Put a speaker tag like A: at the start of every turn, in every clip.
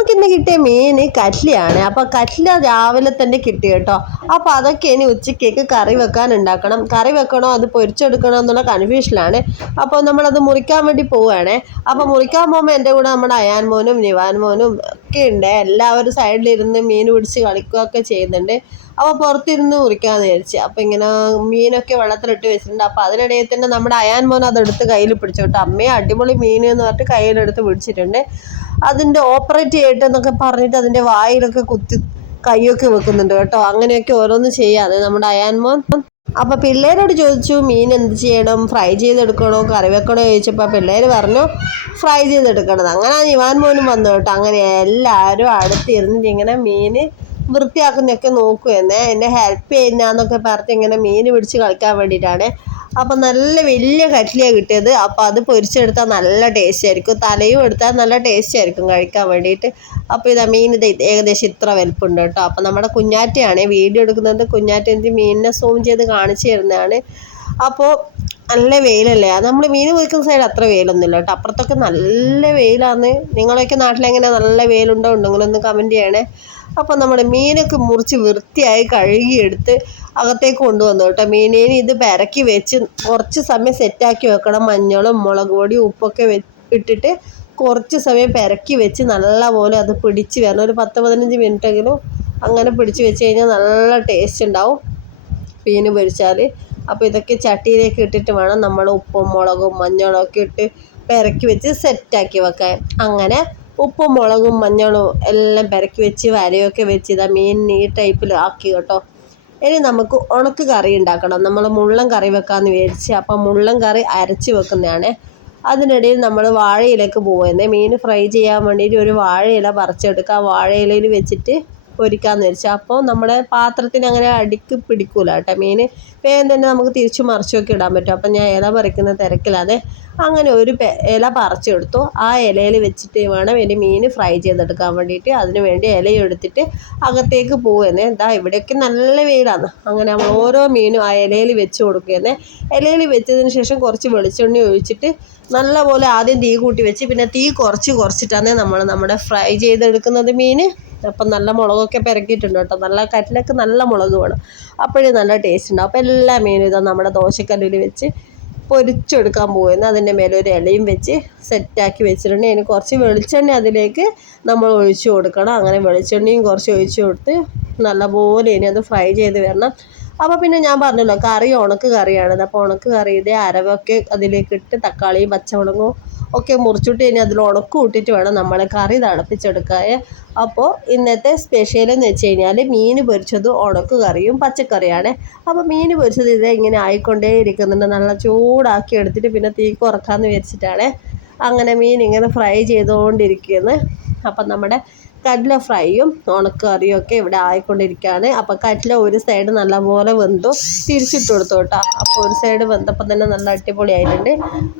A: നമുക്ക് ഇന്ന് കിട്ടിയ? മീൻ കട്ലിയാണ്. അപ്പോൾ കട്ല രാവിലെ തന്നെ കിട്ടി കേട്ടോ. അപ്പോൾ അതൊക്കെ ഇനി ഉച്ചക്കേക്ക് കറി വെക്കാൻ ഉണ്ടാക്കണം. കറി വെക്കണോ? അത് പൊരിച്ചെടുക്കണോ എന്നുള്ള കൺഫ്യൂഷനാണ് അപ്പോൾ നമ്മളത് മുറിക്കാൻ വേണ്ടി പോവുകയാണേ അപ്പോൾ മുറിക്കാൻ പോകുമ്പോൾ എന്റെ കൂടെ നമ്മുടെ അയാൻ മോനും നിവാൻ മോനും ഒക്കെ ഉണ്ട് എല്ലാവരും സൈഡിലിരുന്ന് മീൻ പിടിച്ച് കളിക്കുകയൊക്കെ ചെയ്യുന്നുണ്ട്. അപ്പോൾ പുറത്തിരുന്ന് മുറിക്കാമെന്ന് വിചാരിച്ചു. അപ്പോൾ ഇങ്ങനെ മീനൊക്കെ വെള്ളത്തിലിട്ട് വെച്ചിട്ടുണ്ട്. അപ്പോൾ അതിനിടയിൽ തന്നെ നമ്മുടെ അയാൻ മോൻ അതെടുത്ത് കയ്യിൽ പിടിച്ചു. കേട്ടോ. അമ്മയെ അടിപൊളി മീൻ എന്ന് പറഞ്ഞിട്ട് കയ്യിലെടുത്ത് പിടിച്ചിട്ടുണ്ട്. അതിന്റെ ഓപ്പറേറ്റ് ചെയ്യട്ടെ എന്നൊക്കെ പറഞ്ഞിട്ട് അതിന്റെ വായിലൊക്കെ കുത്തി കൈയൊക്കെ വെക്കുന്നുണ്ട് കേട്ടോ. അങ്ങനെയൊക്കെ ഓരോന്ന് ചെയ്യാതെ നമ്മുടെ അയാൻമോൻ അപ്പോൾ പിള്ളേരോട് ചോദിച്ചു മീൻ എന്ത് ചെയ്യണം? ഫ്രൈ ചെയ്തെടുക്കണോ? കറി വെക്കണോ? ചോദിച്ചപ്പോൾ പിള്ളേർ പറഞ്ഞു ഫ്രൈ ചെയ്തെടുക്കണത്. അങ്ങനെ ഇവാൻ മോനും വന്നു കേട്ടോ. അങ്ങനെ എല്ലാവരും അടുത്തിരുന്നിട്ട് ഇങ്ങനെ മീൻ വൃത്തിയാക്കുന്നൊക്കെ നോക്കുമെന്നേ എന്നെ ഹെൽപ്പ് ചെയ്യുന്നതെന്നൊക്കെ പറഞ്ഞ് ഇങ്ങനെ മീൻ പിടിച്ച് കളിക്കാൻ വേണ്ടിയിട്ടാണ് അപ്പം നല്ല വലിയ കട്ട്ലിയാണ് കിട്ടിയത്. അപ്പോൾ അത് പൊരിച്ചെടുത്താൽ നല്ല ടേസ്റ്റ് ആയിരിക്കും തലയും എടുത്താൽ നല്ല ടേസ്റ്റ് ആയിരിക്കും കഴിക്കാൻ വേണ്ടിയിട്ട്. അപ്പോൾ ഇതാ മീൻ ഇത് ഏകദേശം ഇത്ര വലുപ്പമുണ്ട് കേട്ടോ. അപ്പോൾ നമ്മുടെ കുഞ്ഞാറ്റയാണ് വീഡിയോ എടുക്കുന്നത്. കുഞ്ഞാറ്റ എന്ത് മീനിനെ സൂം ചെയ്ത് കാണിച്ചു തരുന്നതാണ്. അപ്പോൾ നല്ല വെയിലല്ലേ? നമ്മൾ മീൻ പൊരിക്കുന്ന സൈഡ് അത്ര വെയിലൊന്നുമില്ല കേട്ടോ. അപ്പുറത്തൊക്കെ നല്ല വെയിലാണ്. നിങ്ങളൊക്കെ നാട്ടിലെങ്ങനെ നല്ല വെയിലുണ്ടോ ഉണ്ടെങ്കിലൊന്ന് കമന്റ് ചെയ്യണേ. അപ്പോൾ നമ്മുടെ മീനൊക്കെ മുറിച്ച് വൃത്തിയായി കഴുകിയെടുത്ത് അകത്തേക്ക് കൊണ്ടുവന്നു കേട്ടോ. മീനേനെ ഇത് പെരക്കി വെച്ച് കുറച്ച് സമയം സെറ്റാക്കി വെക്കണം. മഞ്ഞളും മുളക് പൊടിയും ഉപ്പൊക്കെ വെ ഇട്ടിട്ട് കുറച്ച് സമയം പെരക്കി വെച്ച് നല്ലപോലെ അത് പിടിച്ച് വരണം. ഒരു പത്ത് പതിനഞ്ച് മിനിറ്റെങ്കിലും അങ്ങനെ പിടിച്ച് വെച്ച് കഴിഞ്ഞാൽ നല്ല ടേസ്റ്റ് ഉണ്ടാവും. മീൻ പൊരിച്ചാൽ അപ്പോൾ ഇതൊക്കെ ചട്ടിയിലേക്ക് ഇട്ടിട്ട് വേണം നമ്മൾ ഉപ്പും മുളകും മഞ്ഞളും ഒക്കെ ഇട്ട് പെരക്കി വെച്ച് സെറ്റാക്കി വെക്കാൻ. അങ്ങനെ ഉപ്പും മുളകും മഞ്ഞളും എല്ലാം പെരക്കി വെച്ച് വരയൊക്കെ വെച്ച് ഇതാ മീൻ ഈ ടൈപ്പിൽ ആക്കി കേട്ടോ. ഇനി നമുക്ക് ഉണക്ക് കറി ഉണ്ടാക്കണം. നമ്മൾ മുള്ളൻ കറി വെക്കാമെന്ന് വിചാരിച്ച് അപ്പം മുള്ളൻ കറി അരച്ച് വെക്കുന്നതാണ്. അതിനിടയിൽ നമ്മൾ വാഴയിലേക്ക് പോകുന്നത് മീൻ ഫ്രൈ ചെയ്യാൻ വേണ്ടിയിട്ട് ഒരു വാഴയില പറിച്ചെടുക്കുക. ആ വാഴയിലയിൽ വെച്ചിട്ട് പൊരിക്കാമെന്ന് വിചാരിച്ചു. അപ്പോൾ നമ്മുടെ പാത്രത്തിന് അങ്ങനെ അടിക്ക് പിടിക്കൂല കേട്ടോ. മീൻ വേഗം തന്നെ നമുക്ക് തിരിച്ചു മറിച്ചൊക്കെ ഇടാൻ പറ്റും. അപ്പം ഞാൻ ഇല പറിക്കുന്ന തിരക്കിലാതെ അങ്ങനെ ഒരു ഇല പറിച്ചെടുത്തു. ആ ഇലയിൽ വെച്ചിട്ട് വേണം ഇനി മീൻ ഫ്രൈ ചെയ്തെടുക്കാൻ വേണ്ടിയിട്ട്. അതിന് വേണ്ടി ഇലയും എടുത്തിട്ട് അകത്തേക്ക് പോകുന്നത് എന്താ ഇവിടെയൊക്കെ നല്ല വെയിലാണ്. അങ്ങനെ നമ്മൾ ഓരോ മീനും ആ ഇലയിൽ വെച്ച് കൊടുക്കുന്നത് ഇലയിൽ വെച്ചതിന് ശേഷം കുറച്ച് വെളിച്ചെണ്ണ ഒഴിച്ചിട്ട് നല്ലപോലെ ആദ്യം തീ കൂട്ടി വെച്ച്. പിന്നെ തീ കുറച്ച് കുറച്ചിട്ടാണ് നമ്മൾ നമ്മുടെ ഫ്രൈ ചെയ്തെടുക്കുന്നത് മീൻ. അപ്പം നല്ല മുളകൊക്കെ പെരക്കിയിട്ടുണ്ട് കേട്ടോ. നല്ല കറ്റിലൊക്കെ നല്ല മുളക് വേണം അപ്പോഴേ നല്ല ടേസ്റ്റ് ഉണ്ടാവും അപ്പോൾ എല്ലാ മീനും ഇതാ നമ്മുടെ ദോശക്കല്ലിൽ വെച്ച് പൊരിച്ചെടുക്കാൻ പോകുന്നത് അതിന്റെ മേലെ ഒരു ഇലയും വെച്ച് സെറ്റാക്കി വെച്ചിട്ടുണ്ട്. ഇനി കുറച്ച് വെളിച്ചെണ്ണ അതിലേക്ക് നമ്മൾ ഒഴിച്ചു കൊടുക്കണം. അങ്ങനെ വെളിച്ചെണ്ണയും കുറച്ച് ഒഴിച്ചു കൊടുത്ത് നല്ലപോലെ ഇനി അത് ഫ്രൈ ചെയ്ത് വരണം. അപ്പോൾ പിന്നെ ഞാൻ പറഞ്ഞല്ലോ കറി ഉണക്ക് കറിയാണത്. അപ്പോൾ ഉണക്ക് കറിയുടെ അരവൊക്കെ അതിലേക്ക് ഇട്ട് തക്കാളിയും പച്ചമുളകും ഒക്കെ മുറിച്ചിട്ട് ഇനി അതിൽ ഉണക്ക് കൂട്ടിയിട്ട് വേണം നമ്മൾ കറി തിളപ്പിച്ചെടുക്കാൻ അപ്പോൾ ഇന്നത്തെ സ്പെഷ്യൽ എന്ന് വെച്ച് കഴിഞ്ഞാൽ മീൻ പൊരിച്ചത് ഉണക്ക് കറിയും പച്ചക്കറിയാണ്. അപ്പോൾ മീൻ പൊരിച്ചത് ഇത് ഇങ്ങനെ ആയിക്കൊണ്ടേ ഇരിക്കുന്നുണ്ട് നല്ല ചൂടാക്കി എടുത്തിട്ട് പിന്നെ തീ കുറക്കാമെന്ന് വിചാരിച്ചിട്ടാണ് അങ്ങനെ മീൻ ഇങ്ങനെ ഫ്രൈ ചെയ്തുകൊണ്ടിരിക്കുന്നത്. അപ്പം നമ്മുടെ കട്ല ഫ്രൈയും ഉണക്കറിയും ഒക്കെ ഇവിടെ ആയിക്കൊണ്ടിരിക്കുകയാണ്. അപ്പോൾ കട്ല ഒരു സൈഡ് നല്ലപോലെ വെന്തു തിരിച്ചിട്ട് കൊടുത്തു കേട്ടോ. അപ്പോൾ ഒരു സൈഡ് വെന്തപ്പോൾ തന്നെ നല്ല അടിപൊളി ആയിട്ടുണ്ട്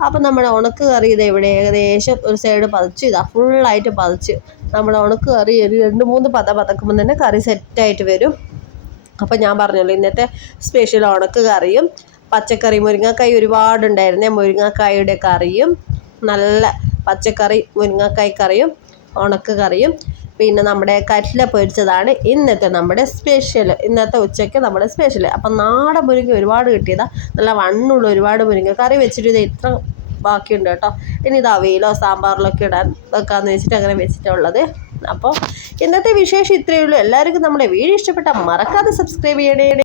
A: അപ്പോൾ നമ്മുടെ ഉണക്ക് കറി ഇത് ഇവിടെ ഏകദേശം ഒരു സൈഡ് പതച്ചു. ഇതാ ഫുള്ളായിട്ട് പതച്ചു. നമ്മുടെ ഉണക്ക് കറി ഒരു രണ്ട് മൂന്ന് പത പതക്കുമ്പോൾ തന്നെ കറി സെറ്റായിട്ട് വരും. അപ്പോൾ ഞാൻ പറഞ്ഞല്ലോ ഇന്നത്തെ സ്പെഷ്യൽ ഉണക്ക് കറിയും പച്ചക്കറി മുരിങ്ങക്കായ് ഒരുപാടുണ്ടായിരുന്നേ മുരിങ്ങക്കായുടെ കറിയും നല്ല പച്ചക്കറി മുരിങ്ങക്കായ് കറിയും ഉണക്ക് കറിയും. പിന്നെ നമ്മുടെ കറ്റില പൊരിച്ചതാണ് ഇന്നത്തെ നമ്മുടെ സ്പെഷ്യൽ ഇന്നത്തെ ഉച്ചയ്ക്ക് നമ്മുടെ സ്പെഷ്യൽ അപ്പം നാടൻ മുരിങ്ങ ഒരുപാട് കിട്ടിയതാണ് നല്ല വണ്ണുള്ള ഒരുപാട് മുരിങ്ങ. കറി വെച്ചിട്ട് ഇത് ഇത്ര ബാക്കിയുണ്ട് കേട്ടോ. ഇനി ഇത് അവയിലോ സാമ്പാറിലൊക്കെ ഇടാൻ വെക്കാമെന്ന് വെച്ചിട്ട് അങ്ങനെ വെച്ചിട്ടുള്ളത് അപ്പോൾ ഇന്നത്തെ വിശേഷം ഇത്രയേ ഉള്ളൂ. എല്ലാവർക്കും നമ്മുടെ വീഡിയോ ഇഷ്ടപ്പെട്ടാൽ മറക്കാതെ സബ്സ്ക്രൈബ് ചെയ്യണേ.